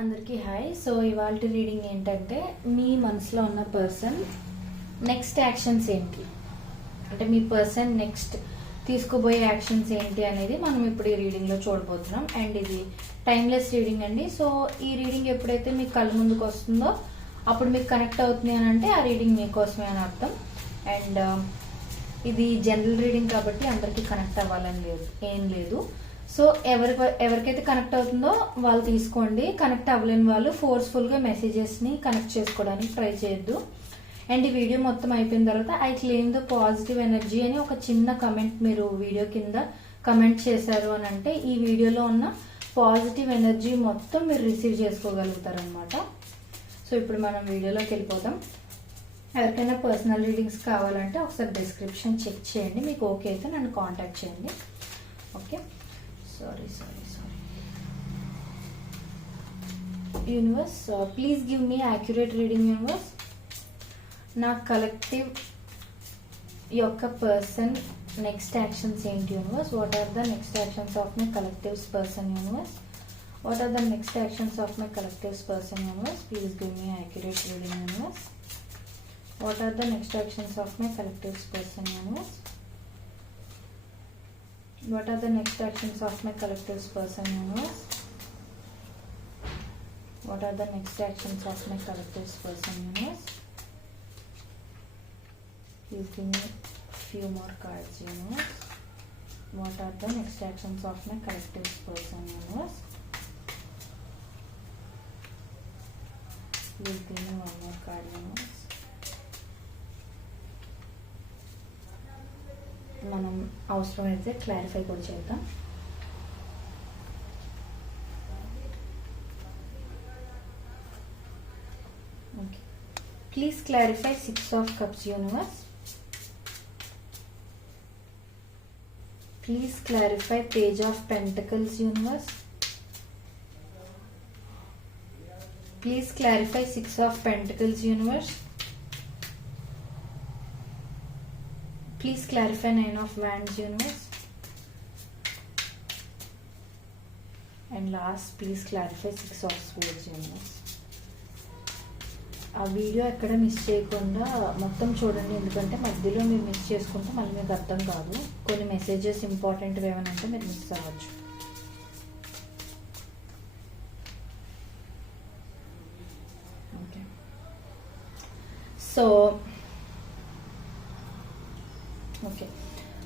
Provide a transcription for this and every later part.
అందరికీ hi. So ఇవాళ reading ఏంటంటే మీ మనసులో ఉన్న పర్సన్ నెక్స్ట్ యాక్షన్స్ ఏంటి, అంటే మీ పర్సన్ నెక్స్ట్ తీసుకోబోయే యాక్షన్స్ ఏంటి అనేది మనం ఇప్పుడు ఈ రీడింగ్లో చూడబోతున్నాం. అండ్ ఇది టైమ్లెస్ రీడింగ్ అండి. సో ఈ రీడింగ్ ఎప్పుడైతే మీ కళ్ళ ముందుకు వస్తుందో అప్పుడు మీకు కనెక్ట్ అవుతుంది అని అంటే ఆ రీడింగ్ మీకోసమే అని అర్థం. అండ్ ఇది జనరల్ రీడింగ్ కాబట్టి అందరికీ కనెక్ట్ అవ్వాలని ఏం లేదు. సో ఎవరికైతే కనెక్ట్ అవుతుందో వాళ్ళు తీసుకోండి. కనెక్ట్ అవ్వలేని వాళ్ళు ఫోర్స్ఫుల్గా మెసేజెస్ని కనెక్ట్ చేసుకోవడానికి ట్రై చేయొద్దు. అండ్ ఈ వీడియో మొత్తం అయిపోయిన తర్వాత I claim the positive energy అని ఒక చిన్న కమెంట్ మీరు వీడియో కింద కమెంట్ చేశారు అని అంటే ఈ వీడియోలో ఉన్న పాజిటివ్ ఎనర్జీ మొత్తం మీరు రిసీవ్ చేసుకోగలుగుతారు అనమాట. సో ఇప్పుడు మనం వీడియోలోకి వెళ్ళిపోదాం. ఎవరికైనా పర్సనల్ రీడింగ్స్ కావాలంటే ఒకసారి డిస్క్రిప్షన్ చెక్ చేయండి. మీకు ఓకే అయితే నన్ను కాంటాక్ట్ చేయండి. Okay, sorry universe, please give me accurate reading universe. నా కలెక్టివ్ యొక్క పర్సన్ నెక్స్ట్ యాక్షన్స్ ఏంటి universe? What are the next actions of my collectives person universe? What are the next actions of my collectives person universe? Please give me accurate reading universe. What are the next actions of my collectives person universe? What are the next actions of my collectives person universe? What are the next actions of my collectives person universe? Please give me few more cards universe. What are the next actions of my collectives person universe? Please give me one more card universe. మనం అవసరమైతే clarify కూడా చేద్దాం. Okay, please clarify 6 of Cups universe. Please clarify Page of Pentacles universe. Please clarify 6 of Pentacles universe. Please clarify 9 of Wands universe. And last, please clarify 6 of Swords universe. ఆ video ఎక్కడ miss చేయకుండా మొత్తం చూడండి, ఎందుకంటే మధ్యలో మీరు miss చేసుకుంటే మళ్ళీ మీకు అర్థం కాదు. కొన్ని మెసేజెస్ ఇంపార్టెంట్ ఏమైనా అంటే మీరు మిస్ అవ్వచ్చు. ఓకే,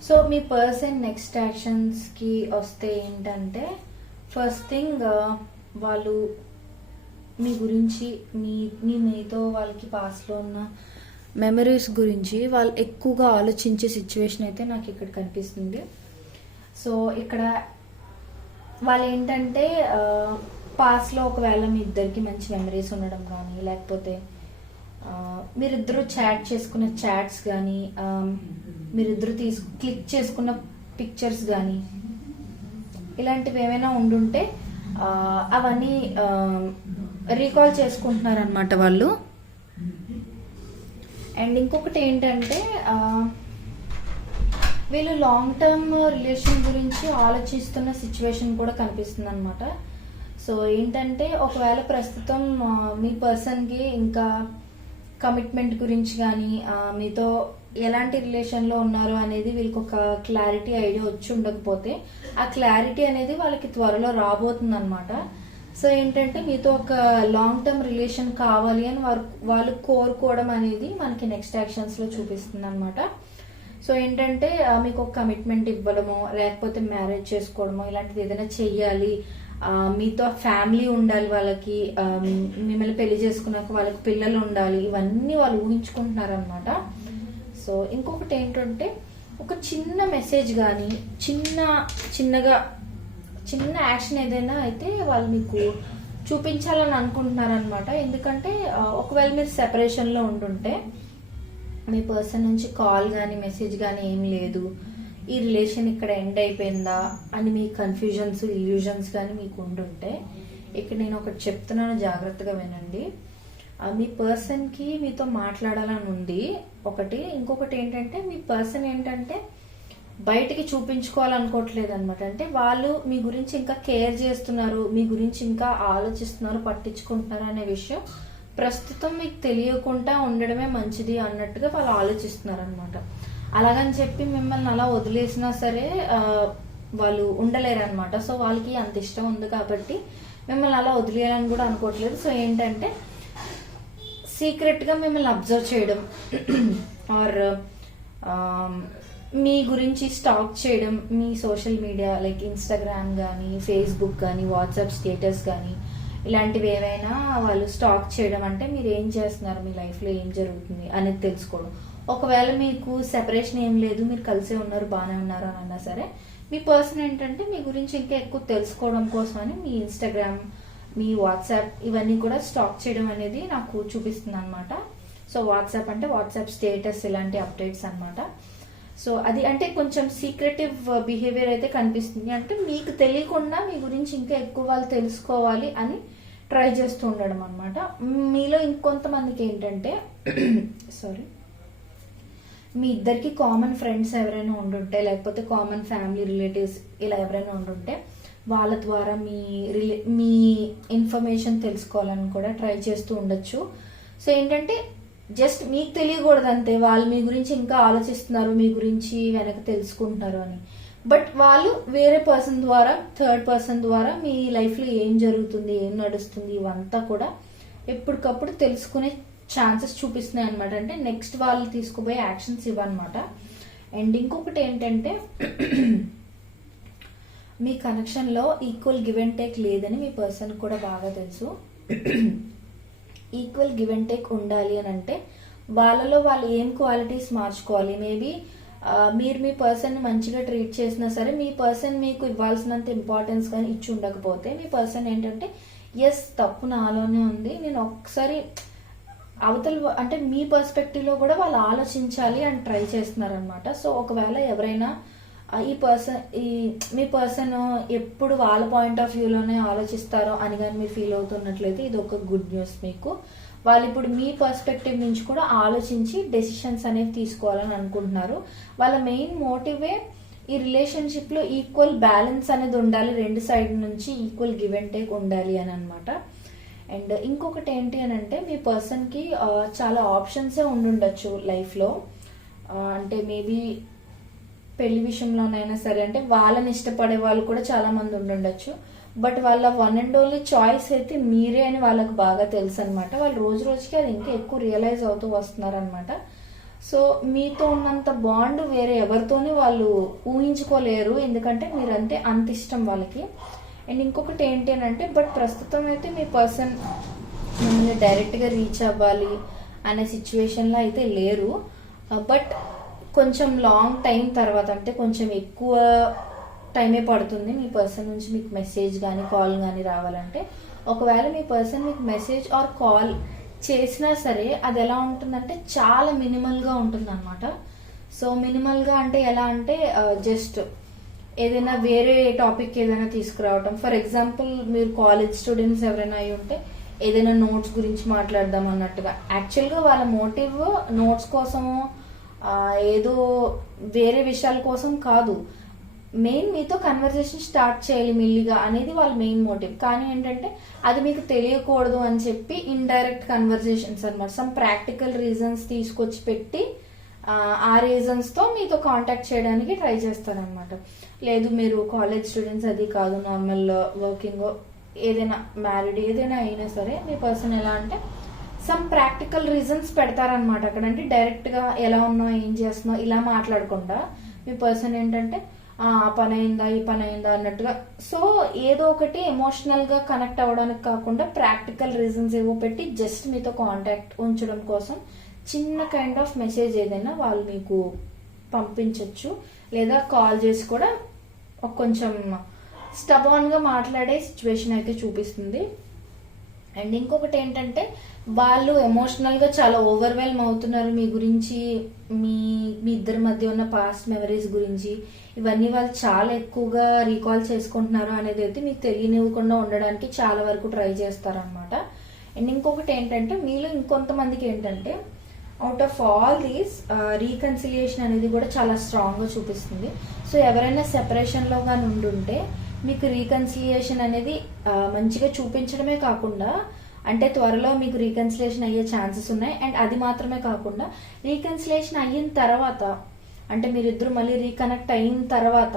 సో మీ పర్సన్ నెక్స్ట్ యాక్షన్స్కి వస్తే ఏంటంటే ఫస్ట్ థింగ్ వాళ్ళు మీ గురించి మీతో వాళ్ళకి పాస్ట్లో ఉన్న మెమరీస్ గురించి వాళ్ళు ఎక్కువగా ఆలోచించే సిచ్యువేషన్ అయితే నాకు ఇక్కడ కనిపిస్తుంది. సో ఇక్కడ వాళ్ళు ఏంటంటే పాస్ట్లో ఒకవేళ మీ ఇద్దరికి మంచి మెమరీస్ ఉండడం కానీ, లేకపోతే మీరిద్దరూ చాట్ చేసుకున్న చాట్స్ కానీ, మీరిద్దరు క్లిక్ చేసుకున్న పిక్చర్స్ కానీ ఇలాంటివి ఏమైనా ఉండుంటే అవన్నీ రీకాల్ చేసుకుంటున్నారనమాట వాళ్ళు. అండ్ ఇంకొకటి ఏంటంటే వీళ్ళు లాంగ్ టర్మ్ రిలేషన్ గురించి ఆలోచిస్తున్న సిచ్యువేషన్ కూడా కనిపిస్తుంది అనమాట. సో ఏంటంటే ఒకవేళ ప్రస్తుతం మీ పర్సన్కి ఇంకా కమిట్మెంట్ గురించి కానీ, మీతో ఎలాంటి రిలేషన్లో ఉన్నారు అనేది వీళ్ళకి ఒక క్లారిటీ ఐడియా వచ్చి ఉండకపోతే ఆ క్లారిటీ అనేది వాళ్ళకి త్వరలో రాబోతుంది అనమాట. సో ఏంటంటే మీతో ఒక లాంగ్ టర్మ్ రిలేషన్ కావాలి అని వాళ్ళు కోరుకోవడం అనేది మనకి నెక్స్ట్ యాక్షన్స్లో చూపిస్తుంది అనమాట. సో ఏంటంటే మీకు ఒక కమిట్మెంట్ ఇవ్వడమో, లేకపోతే మ్యారేజ్ చేసుకోవడమో ఇలాంటిది ఏదైనా చెయ్యాలి, మీతో ఫ్యామిలీ ఉండాలి, వాళ్ళకి మిమ్మల్ని పెళ్లి చేసుకున్నాక వాళ్ళకి పిల్లలు ఉండాలి, ఇవన్నీ వాళ్ళు ఊహించుకుంటున్నారు అనమాట. సో ఇంకొకటి ఏంటంటే ఒక చిన్న మెసేజ్ కానీ చిన్న యాక్షన్ ఏదైనా అయితే వాళ్ళు మీకు చూపించాలని అనుకుంటున్నారు అనమాట. ఎందుకంటే ఒకవేళ మీరు సెపరేషన్లో ఉంటుంటే మీ పర్సన్ నుంచి కాల్ కానీ మెసేజ్ కానీ ఏం లేదు, ఈ రిలేషన్ ఇక్కడ ఎండ్ అయిపోయిందా అని మీ కన్ఫ్యూజన్స్ ఇల్యూజన్స్ కానీ మీకు ఉంటుంటే ఇక్కడ నేను ఒకటి చెప్తున్నాను, జాగ్రత్తగా వినండి. మీ పర్సన్కి మీతో మాట్లాడాలని ఉంది ఒకటి. ఇంకొకటి ఏంటంటే మీ పర్సన్ ఏంటంటే బయటికి చూపించుకోవాలనుకోవట్లేదు అనమాట. అంటే వాళ్ళు మీ గురించి ఇంకా కేర్ చేస్తున్నారు, మీ గురించి ఇంకా ఆలోచిస్తున్నారు, పట్టించుకుంటున్నారు అనే విషయం ప్రస్తుతం మీకు తెలియకుండా ఉండడమే మంచిది అన్నట్టుగా వాళ్ళు ఆలోచిస్తున్నారు అనమాట. అలాగని చెప్పి మిమ్మల్ని అలా వదిలేసినా సరే వాళ్ళు ఉండలేరు అనమాట. సో వాళ్ళకి అంత ఇష్టం ఉంది కాబట్టి మిమ్మల్ని అలా వదిలేయాలని కూడా అనుకోవట్లేదు. సో ఏంటంటే సీక్రెట్గా మిమ్మల్ని అబ్జర్వ్ చేయడం ఆర్ మీ గురించి స్టాక్ చేయడం, మీ సోషల్ మీడియా లైక్ ఇన్స్టాగ్రామ్ కానీ, ఫేస్బుక్ కానీ, వాట్సాప్ స్టేటస్ కానీ ఇలాంటివి ఏవైనా వాళ్ళు స్టాక్ చేయడం. అంటే మీరు ఏం చేస్తున్నారు, మీ లైఫ్లో ఏం జరుగుతుంది అనేది తెలుసుకోవడం. ఒకవేళ మీకు సెపరేషన్ ఏం లేదు, మీరు కలిసే ఉన్నారు, బాగానే ఉన్నారు అని అన్నా సరే మీ పర్సన్ ఏంటంటే మీ గురించి ఇంకా ఎక్కువ తెలుసుకోవడం కోసమని మీ ఇన్స్టాగ్రామ్, మీ వాట్సాప్ ఇవన్నీ కూడా స్టాక్ చేయడం అనేది నాకు చూపిస్తుంది అనమాట. సో వాట్సాప్ అంటే వాట్సాప్ స్టేటస్ ఇలాంటి అప్డేట్స్ అనమాట. సో అది అంటే కొంచెం సీక్రెటివ్ బిహేవియర్ అయితే కనిపిస్తుంది. అంటే మీకు తెలియకుండా మీ గురించి ఇంకా ఎక్కువ వాళ్ళు తెలుసుకోవాలి అని ట్రై చేస్తూ ఉండడం అనమాట. మీలో ఇంకొంతమందికి ఏంటంటే సారీ, మీ ఇద్దరికి కామన్ ఫ్రెండ్స్ ఎవరైనా ఉండుంటే, లేకపోతే కామన్ ఫ్యామిలీ రిలేటివ్స్ ఇలా ఎవరైనా ఉండుంటే వాళ్ళ ద్వారా మీ ఇన్ఫర్మేషన్ తెలుసుకోవాలని కూడా ట్రై చేస్తూ ఉండొచ్చు. సో ఏంటంటే జస్ట్ మీకు తెలియకూడదు అంతే, వాళ్ళు మీ గురించి ఇంకా ఆలోచిస్తున్నారు, మీ గురించి వెనక తెలుసుకుంటున్నారు అని. బట్ వాళ్ళు వేరే పర్సన్ ద్వారా, థర్డ్ పర్సన్ ద్వారా మీ లైఫ్లో ఏం జరుగుతుంది, ఏం నడుస్తుంది ఇవంతా కూడా ఎప్పటికప్పుడు తెలుసుకునే ఛాన్సెస్ చూపిస్తున్నాయి అనమాట. అంటే నెక్స్ట్ వాళ్ళు తీసుకుపోయే యాక్షన్స్ ఇవన్నమాట. అండ్ ఇంకొకటి ఏంటంటే మీ కనెక్షన్లో ఈక్వల్ గివ్ అండ్ టేక్ లేదని మీ పర్సన్ కూడా బాగా తెలుసు. ఈక్వల్ గివ్ అండ్ టేక్ ఉండాలి అని అంటే వాళ్ళలో వాళ్ళు ఏం క్వాలిటీస్ మార్చుకోవాలి. మేబీ మీరు మీ పర్సన్ని మంచిగా ట్రీట్ చేసినా సరే మీ పర్సన్ మీకు ఇవ్వాల్సినంత ఇంపార్టెన్స్ కానీ ఇచ్చి ఉండకపోతే మీ పర్సన్ ఏంటంటే ఎస్ తప్పు నాలోనే ఉంది, నేను ఒక్కసారి అవతల అంటే మీ పర్స్పెక్టివ్లో కూడా వాళ్ళు ఆలోచించాలి అని ట్రై చేస్తున్నారు అనమాట. సో ఒకవేళ ఎవరైనా మీ పర్సన్ ఎప్పుడు వాళ్ళ పాయింట్ ఆఫ్ వ్యూలోనే ఆలోచిస్తారో అని కానీ మీరు ఫీల్ అవుతున్నట్లయితే ఇది ఒక గుడ్ న్యూస్ మీకు. వాళ్ళు ఇప్పుడు మీ పర్స్పెక్టివ్ నుంచి కూడా ఆలోచించి డెసిషన్స్ అనేవి తీసుకోవాలని అనుకుంటున్నారు. వాళ్ళ మెయిన్ మోటివే ఈ రిలేషన్షిప్లో ఈక్వల్ బ్యాలెన్స్ అనేది ఉండాలి, రెండు సైడ్ నుంచి ఈక్వల్ గివ్ అండ్ టేక్ ఉండాలి అని అనమాట. అండ్ ఇంకొకటి ఏంటి అని అంటే మీ పర్సన్కి చాలా ఆప్షన్సే ఉండుండొచ్చు లైఫ్లో. అంటే మేబీ పెళ్లి విషయంలోనైనా సరే, అంటే వాళ్ళని ఇష్టపడే వాళ్ళు కూడా చాలా మంది ఉండుండొచ్చు. బట్ వాళ్ళ వన్ అండ్ ఓన్లీ చాయిస్ అయితే మీరే అని వాళ్ళకు బాగా తెలుసు అనమాట. వాళ్ళు రోజు రోజుకి అది ఇంకా ఎక్కువ రియలైజ్ అవుతూ వస్తున్నారనమాట. సో మీతో ఉన్నంత బాండ్ వేరే ఎవరితోనే వాళ్ళు ఊహించుకోలేరు, ఎందుకంటే మీరంటే అంత ఇష్టం వాళ్ళకి. అండ్ ఇంకొకటి ఏంటి అని అంటే బట్ ప్రస్తుతం అయితే మీ పర్సన్ మిమ్మల్ని డైరెక్ట్గా రీచ్ అవ్వాలి అనే సిచ్యువేషన్లో అయితే లేరు. బట్ కొంచెం లాంగ్ టైం తర్వాత, అంటే కొంచెం ఎక్కువ టైమే పడుతుంది మీ పర్సన్ నుంచి మీకు మెసేజ్ కానీ కాల్ కానీ రావాలంటే. ఒకవేళ మీ పర్సన్ మీకు మెసేజ్ ఆర్ కాల్ చేసినా సరే అది ఎలా ఉంటుందంటే చాలా మినిమల్గా ఉంటుంది అనమాట. సో మినిమల్గా అంటే ఎలా అంటే జస్ట్ ఏదైనా వేరే టాపిక్ ఏదైనా తీసుకురావటం. ఫర్ ఎగ్జాంపుల్ మీరు కాలేజ్ స్టూడెంట్స్ ఎవరైనా అయి ఉంటే ఏదైనా నోట్స్ గురించి మాట్లాడదాం అన్నట్టుగా. యాక్చువల్గా వాళ్ళ మోటివ్ నోట్స్ కోసము ఏదో వేరే విషయాల కోసం కాదు, మెయిన్ మీతో కన్వర్జేషన్ స్టార్ట్ చేయాలి మెల్లిగా అనేది వాళ్ళ మెయిన్ మోటివ్. కానీ ఏంటంటే అది మీకు తెలియకూడదు అని చెప్పి ఇండైరెక్ట్ కన్వర్జేషన్స్ అనమాట. సమ్ ప్రాక్టికల్ రీజన్స్ తీసుకొచ్చి పెట్టి ఆ రీజన్స్తో మీతో కాంటాక్ట్ చేయడానికి ట్రై చేస్తారనమాట. లేదు మీరు కాలేజ్ స్టూడెంట్స్ అది కాదు, నార్మల్ వర్కింగ్ ఏదైనా మ్యారీడ్ ఏదైనా అయినా సరే మీ పర్సన్ ఎలా అంటే సమ్ ప్రాక్టికల్ రీజన్స్ పెడతారనమాట అక్కడ. అంటే డైరెక్ట్గా ఎలా ఉన్నావు, ఏం చేస్తున్నావు ఇలా మాట్లాడకుండా మీ పర్సన్ ఏంటంటే ఆ పని అయిందా, ఈ పని అయిందా అన్నట్టుగా. సో ఏదో ఒకటి ఎమోషనల్గా కనెక్ట్ అవ్వడానికి కాకుండా ప్రాక్టికల్ రీజన్స్ ఏవో పెట్టి జస్ట్ మీతో కాంటాక్ట్ ఉంచడం కోసం చిన్న కైండ్ ఆఫ్ మెసేజ్ ఏదైనా వాళ్ళు మీకు పంపించవచ్చు, లేదా కాల్ చేసి కూడా కొంచెం స్టబాన్గా మాట్లాడే సిచ్యువేషన్ అయితే చూపిస్తుంది. అండ్ ఇంకొకటి ఏంటంటే వాళ్ళు ఎమోషనల్గా చాలా ఓవర్వెల్మ్ అవుతున్నారు మీ గురించి, మీ ఇద్దరి మధ్య ఉన్న పాస్ట్ మెమరీస్ గురించి. ఇవన్నీ వాళ్ళు చాలా ఎక్కువగా రీకాల్ చేసుకుంటున్నారు అనేది అయితే మీకు తెలియనివ్వకుండా ఉండడానికి చాలా వరకు ట్రై చేస్తారనమాట. అండ్ ఇంకొకటి ఏంటంటే మీలో ఇంకొంతమందికి ఏంటంటే out of all these reconciliation అనేది కూడా చాలా స్ట్రాంగ్గా చూపిస్తుంది. సో ఎవరైనా సెపరేషన్లో కానీ ఉండుంటే మీకు రీకన్సిలియేషన్ అనేది మంచిగా చూపించడమే కాకుండా, అంటే త్వరలో మీకు రీకన్సిలియేషన్ అయ్యే ఛాన్సెస్ ఉన్నాయి. అండ్ అది మాత్రమే కాకుండా రీకన్సిలియేషన్ అయిన తర్వాత, అంటే మీరిద్దరు మళ్ళీ రీకనెక్ట్ అయిన తర్వాత,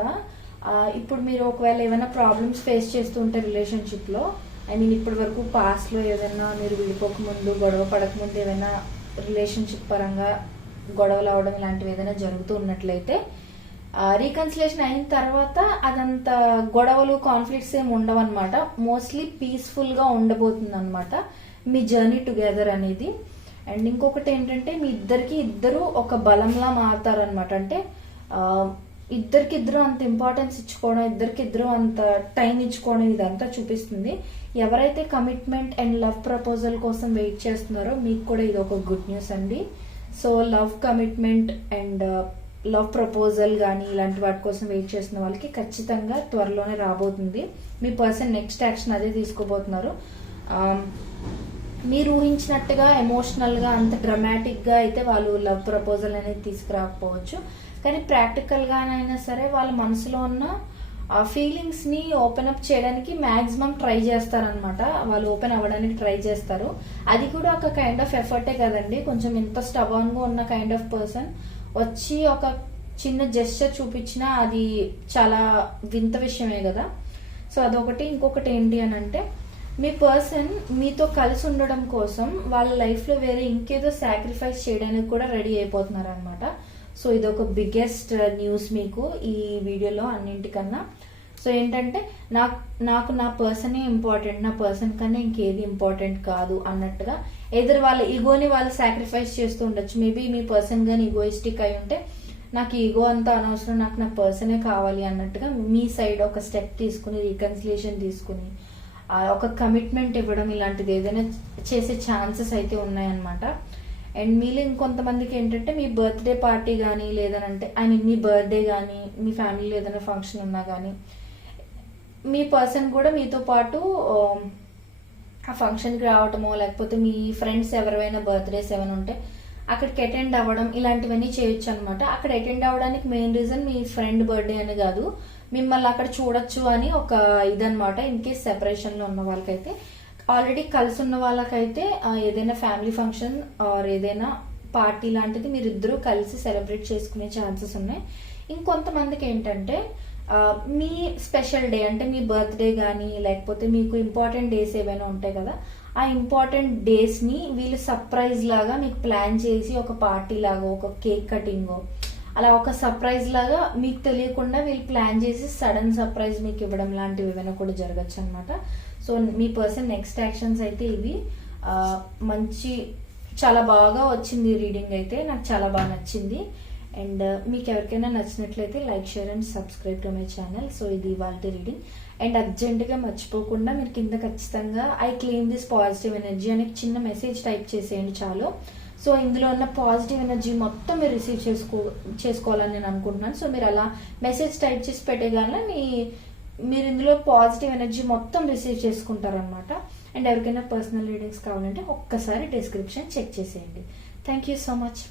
ఇప్పుడు మీరు ఒకవేళ ఏమైనా ప్రాబ్లమ్స్ ఫేస్ చేస్తూ ఉంటే రిలేషన్షిప్లో, ఐ మీన్ ఇప్పటి వరకు పాస్ట్లో ఏదైనా మీరు విడిపోకముందు, గొడవ పడకముందు ఏదైనా రిలేషన్షిప్ పరంగా గొడవలు అవడం ఇలాంటివి ఏదైనా జరుగుతూ ఉన్నట్లయితే రీకన్సిలేషన్ అయిన తర్వాత అదంత గొడవలు కాన్ఫ్లిక్ట్స్ ఏమి ఉండవు అనమాట. మోస్ట్లీ పీస్ఫుల్గా ఉండబోతుంది అనమాట మీ జర్నీ టుగెదర్ అనేది. అండ్ ఇంకొకటి ఏంటంటే మీ ఇద్దరు ఒక బలంలా మారుతారనమాట. అంటే ఇద్దరికిద్దరు అంత ఇంపార్టెన్స్ ఇచ్చుకోవడం, ఇద్దరికిద్దరు అంత టైం ఇచ్చుకోవడం ఇదంతా చూపిస్తుంది. ఎవరైతే కమిట్మెంట్ అండ్ లవ్ ప్రపోజల్ కోసం వెయిట్ చేస్తున్నారో మీకు కూడా ఇది ఒక గుడ్ న్యూస్ అండి. So love commitment and love proposal కానీ ఇలాంటి వాటి కోసం వెయిట్ చేస్తున్న వాళ్ళకి ఖచ్చితంగా త్వరలోనే రాబోతుంది. మీ పర్సన్ నెక్స్ట్ యాక్షన్ అదే తీసుకోబోతున్నారు. మీరు ఊహించినట్టుగా ఎమోషనల్గా అంత డ్రమాటిక్గా అయితే వాళ్ళు లవ్ ప్రపోజల్ అనేది తీసుకురాకపోవచ్చు, కానీ ప్రాక్టికల్గానైనా సరే వాళ్ళ మనసులో ఉన్న ఆ ఫీలింగ్స్ని ఓపెన్ అప్ చేయడానికి మ్యాక్సిమం ట్రై చేస్తారనమాట. వాళ్ళు ఓపెన్ అవ్వడానికి ట్రై చేస్తారు. అది కూడా ఒక కైండ్ ఆఫ్ ఎఫర్టే కదండి. కొంచెం ఇంత స్టబాన్గా ఉన్న కైండ్ ఆఫ్ పర్సన్ వచ్చి ఒక చిన్న జెస్చర్ చూపించినా అది చాలా వింత విషయమే కదా. సో అదొకటి. ఇంకొకటి ఏంటి అని అంటే మీ పర్సన్ మీతో కలిసి ఉండడం కోసం వాళ్ళ లైఫ్లో వేరే ఇంకేదో సాక్రిఫైస్ చేయడానికి కూడా రెడీ అయిపోతున్నారు అనమాట. సో ఇదొక బిగ్గెస్ట్ న్యూస్ మీకు ఈ వీడియోలో అన్నింటికన్నా. సో ఏంటంటే నాకు నా పర్సనే ఇంపార్టెంట్, నా పర్సన్ కన్నా ఇంకేది ఇంపార్టెంట్ కాదు అన్నట్టుగా ఎదురు వాళ్ళ ఈగోని వాళ్ళు సాక్రిఫైస్ చేస్తూ ఉండొచ్చు. మేబీ మీ పర్సన్ కానీ ఈగోయిస్టిక్ అయి ఉంటే నాకు ఈగో అంతా అనవసరం, నాకు నా పర్సనే కావాలి అన్నట్టుగా మీ సైడ్ ఒక స్టెప్ తీసుకుని రీకన్సిలేషన్ తీసుకుని ఒక కమిట్మెంట్ ఇవ్వడం ఇలాంటిది ఏదైనా చేసే ఛాన్సెస్ అయితే ఉన్నాయన్నమాట. అండ్ మీలో ఇంకొంతమందికి ఏంటంటే మీ బర్త్డే పార్టీ కానీ లేదనంటే మీ బర్త్డే కానీ మీ ఫ్యామిలీలో ఏదైనా ఫంక్షన్ ఉన్నా కానీ మీ పర్సన్ కూడా మీతో పాటు ఆ ఫంక్షన్కి రావటమో, లేకపోతే మీ ఫ్రెండ్స్ ఎవరైనా బర్త్డేస్ ఏమైనా ఉంటే అక్కడికి అటెండ్ అవ్వడం ఇలాంటివన్నీ చేయొచ్చు అనమాట. అక్కడ అటెండ్ అవ్వడానికి మెయిన్ రీజన్ మీ ఫ్రెండ్ బర్త్డే అని కాదు, మిమ్మల్ని అక్కడ చూడొచ్చు అని ఒక ఇదనమాట. ఇన్ కేస్ సెపరేషన్లో ఉన్న వాళ్ళకైతే. ఆల్రెడీ కలిసి ఉన్న వాళ్ళకైతే ఏదైనా ఫ్యామిలీ ఫంక్షన్ ఆర్ ఏదైనా పార్టీ లాంటిది మీరిద్దరూ కలిసి సెలబ్రేట్ చేసుకునే ఛాన్సెస్ ఉన్నాయి. ఇంకొంతమందికి ఏంటంటే మీ స్పెషల్ డే అంటే మీ బర్త్డే కానీ లేకపోతే మీకు ఇంపార్టెంట్ డేస్ ఏవైనా ఉంటాయి కదా, ఆ ఇంపార్టెంట్ డేస్ని వీళ్ళు సర్ప్రైజ్ లాగా మీకు ప్లాన్ చేసి ఒక పార్టీ లాగా ఒక కేక్ కటింగ్ అలా ఒక సర్ప్రైజ్ లాగా మీకు తెలియకుండా వీళ్ళు ప్లాన్ చేసి సడన్ సర్ప్రైజ్ మీకు ఇవ్వడం లాంటివి ఏమైనా కూడా జరగచ్చు అనమాట. సో మీ పర్సన్ నెక్స్ట్ యాక్షన్స్ అయితే ఇవి. మంచి చాలా బాగా వచ్చింది రీడింగ్ అయితే, నాకు చాలా బాగా నచ్చింది. అండ్ మీకు ఎవరికైనా నచ్చినట్లయితే like, share and subscribe to my channel. So ఇది ఇవాళ రీడింగ్. అండ్ అర్జెంటుగా మర్చిపోకుండా మీరు కింద ఖచ్చితంగా I claim this positive energy అనే చిన్న మెసేజ్ టైప్ చేసేయండి చాలు. సో ఇందులో ఉన్న పాజిటివ్ ఎనర్జీ మొత్తం మీరు రిసీవ్ చేసుకోవాలని నేను అనుకుంటున్నాను. సో మీరు అలా మెసేజ్ టైప్ చేసి పెట్టేగానే మీరు ఇందులో పాజిటివ్ ఎనర్జీ మొత్తం రిసీవ్ చేసుకుంటారనమాట. అండ్ ఎవరికైనా పర్సనల్ రీడింగ్స్ కావాలంటే ఒక్కసారి డిస్క్రిప్షన్ చెక్ చేసేయండి. Thank you so much.